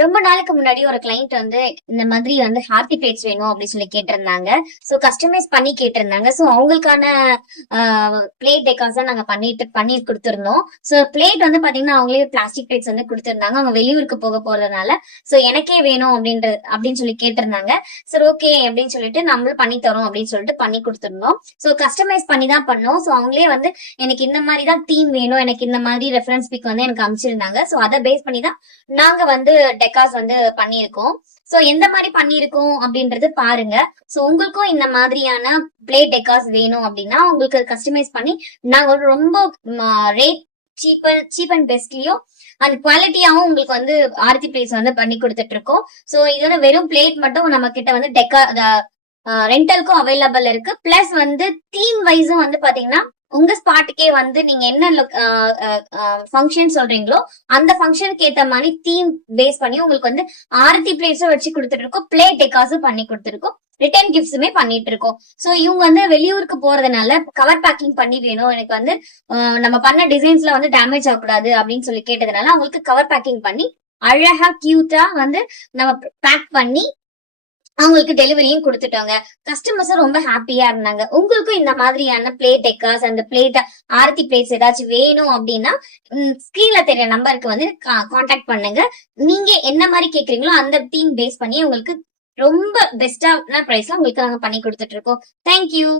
ரொம்ப நாளுக்கு முன்னாடி ஒரு கிளைண்ட் வந்து இந்த மாதிரி வந்து ஹார்டி பிளேட்ஸ் வேணும் அப்படின்னு சொல்லி கேட்டிருந்தாங்க. ஸோ கஸ்டமைஸ் பண்ணி கேட்டிருந்தாங்க. ஸோ அவங்களுக்கான பிளேட் டெக்காஸ் தான் நாங்க பண்ணி கொடுத்துருந்தோம். ஸோ பிளேட் வந்து பாத்தீங்கன்னா அவங்களே பிளாஸ்டிக் பிளேட்ஸ் வந்து கொடுத்திருந்தாங்க. அவங்க வெளியூருக்கு போக போறதுனால ஸோ எனக்கே வேணும் அப்படின்னு சொல்லி கேட்டிருந்தாங்க. சரி ஓகே அப்படின்னு சொல்லிட்டு நம்மளும் பண்ணி தரோம் அப்படின்னு சொல்லிட்டு பண்ணி கொடுத்துருந்தோம். ஸோ கஸ்டமைஸ் பண்ணி தான் பண்ணோம். ஸோ அவங்களே வந்து எனக்கு இந்த மாதிரி தான் தீம் வேணும், எனக்கு இந்த மாதிரி ரெஃபரன்ஸ் பிக் வந்து எனக்கு அமைச்சிருந்தாங்க. ஸோ அதை பேஸ் பண்ணி தான் நாங்க வந்து டெக்காஸ் வந்து பண்ணியிருக்கோம். சோ எந்த மாதிரி பண்ணிருக்கோம் அப்படின்றது பாருங்க. சோ உங்களுக்கும் இந்த மாதிரியான பிளேட் டெக்காஸ் வேணும் அப்படின்னா உங்களுக்கு கஸ்டமைஸ் பண்ணி நாங்க ரொம்ப ரேட் சீப் அண்ட் பெஸ்ட்லயும் அந்த குவாலிட்டியாவும் உங்களுக்கு வந்து ஆர்த்தி பிளேட்ஸ் வந்து பண்ணி கொடுத்துட்டு இருக்கோம். சோ இதோட வெறும் பிளேட் மட்டும் நம்ம கிட்ட வந்து ரெண்டலுக்கும் அவைலபிள் இருக்கு. பிளஸ் வந்து தீம் வைஸும் வந்து பாத்தீங்கன்னா உங்க ஸ்பாட்டுக்கே வந்து நீங்க என்ன ஃபங்க்ஷன் சொல்றீங்களோ அந்த ஃபங்க்ஷனுக்கு ஏத்த மாதிரி தீம் பேஸ் பண்ணி உங்களுக்கு வந்து ஆரத்தி பிளேட்ஸும் வச்சு கொடுத்துட்டு இருக்கோம், பிளேட் டெக்காஸும் பண்ணி கொடுத்துருக்கோம், ரிட்டர்ன் கிஃப்ட்ஸுமே பண்ணிட்டு இருக்கோம். சோ இவங்க வந்து வெளியூருக்கு போறதுனால கவர் பேக்கிங் பண்ணி வேணும், எனக்கு வந்து நம்ம பண்ண டிசைன்ஸ்ல வந்து டேமேஜ் ஆகக்கூடாது அப்படின்னு சொல்லி கேட்டதுனால அவங்களுக்கு கவர் பேக்கிங் பண்ணி அழகா கியூட்டா வந்து நம்ம பேக் பண்ணி அவங்களுக்கு டெலிவரியும் கொடுத்துட்டோங்க. கஸ்டமர்ஸும் ரொம்ப ஹாப்பியா இருந்தாங்க. உங்களுக்கும் இந்த மாதிரியான பிளேட் டெக்காஸ் அந்த பிளேட் ஆரத்தி பிளேட்ஸ் ஏதாச்சும் வேணும் அப்படின்னா ஸ்கிரீன்ல தெரிய நம்பருக்கு வந்து கான்டாக்ட் பண்ணுங்க. நீங்க என்ன மாதிரி கேக்குறீங்களோ அந்த தீம் பேஸ் பண்ணி உங்களுக்கு ரொம்ப பெஸ்டான பிரைஸ்ல உங்களுக்கு நாங்க பண்ணி கொடுத்துட்டு இருக்கோம். தேங்க்யூ.